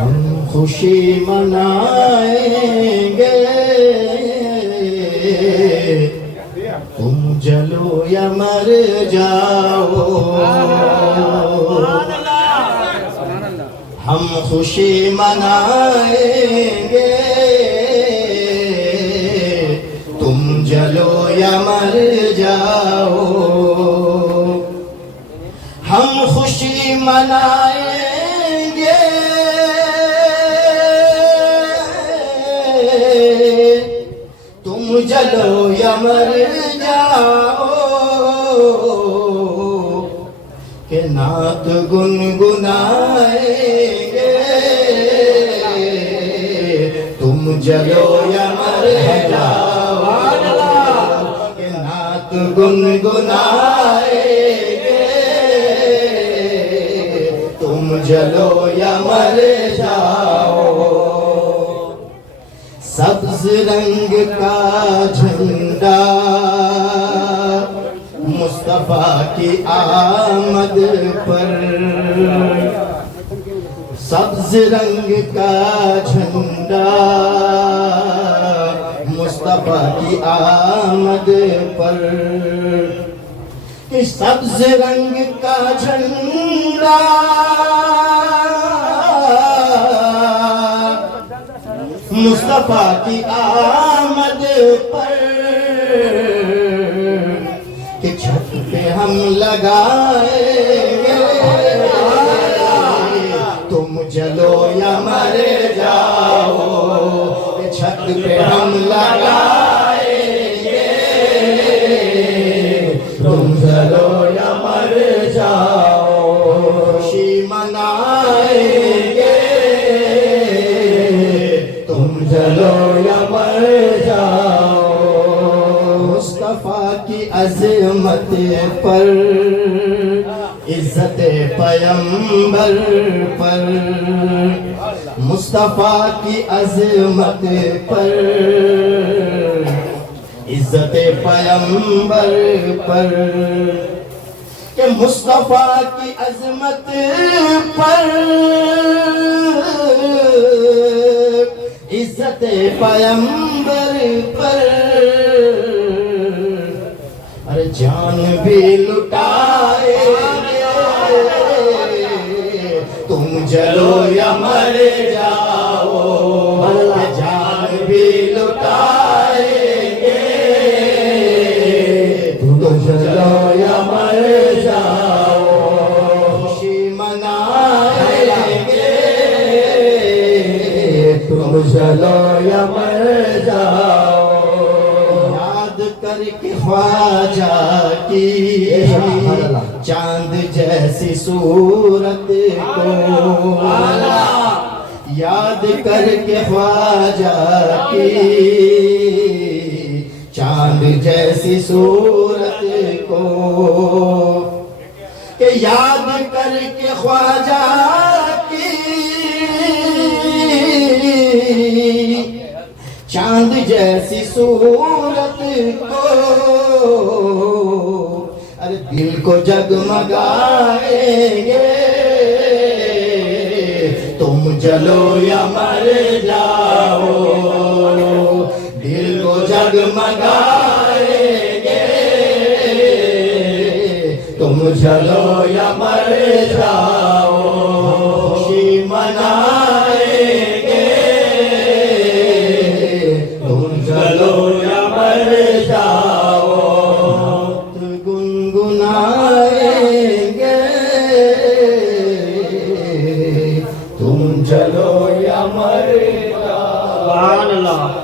हम खुशी मनाएंगे, तुम जलो या मर जाओ। हम खुशी मनाएंगे, तुम जलो या मर जाओ। हम खुशी मनाएंगे, तुम जलो या मर जाओ। के नात गुनगुनाएंगे, तुम जलो या मर जाओ। के नात गुनगुनाएंगे, तुम जलो या मर जाओ। सब्ज रंग का झंडा मुस्तफा की आमद पर, सब्ज रंग का झंडा मुस्तफा की आमद पर। इस सब्ज रंग का झंडा मुस्तफा की आमद पर, कि छत पे हम लगाएंगे, तुम जलो या मर जाओ। कि छत पे हम लगाएंगे, तुम जलो या मर जाओ। खुशी मनाएंगे, तुम जलो या मर जाओ। मुस्तफा की अज़मत पर, इज्जत पैगंबर पर, मुस्तफा की अज़मत पर, इज्जत पैगंबर पर। के मुस्तफा की अज़मत पर, इज्जत पैगंबर पर, अरे जान भी लुटाएंगे, तुम जलो या मर जाओ। जान भी लुटाएंगे, तुम जलो या मर जाओ। खुशी मनाएंगे, तुम जलो या मर जाओ। याद करके ख्वाजा की चांद जैसी सूरत को, याद करके ख्वाजा की चांद जैसी सूरत को। के याद करके ख्वाजा की चांद जैसी सूरत को, अरे दिल को जगमगाएंगे, तुम जलो या मर जाओ। दिल को जगमगाएंगे, तुम जलो या मर जाओ। खुशी मनाएंगे, तुम जलो या मर जाओ। गुनगुनाएंगे, तुम जलो या मर जाओ।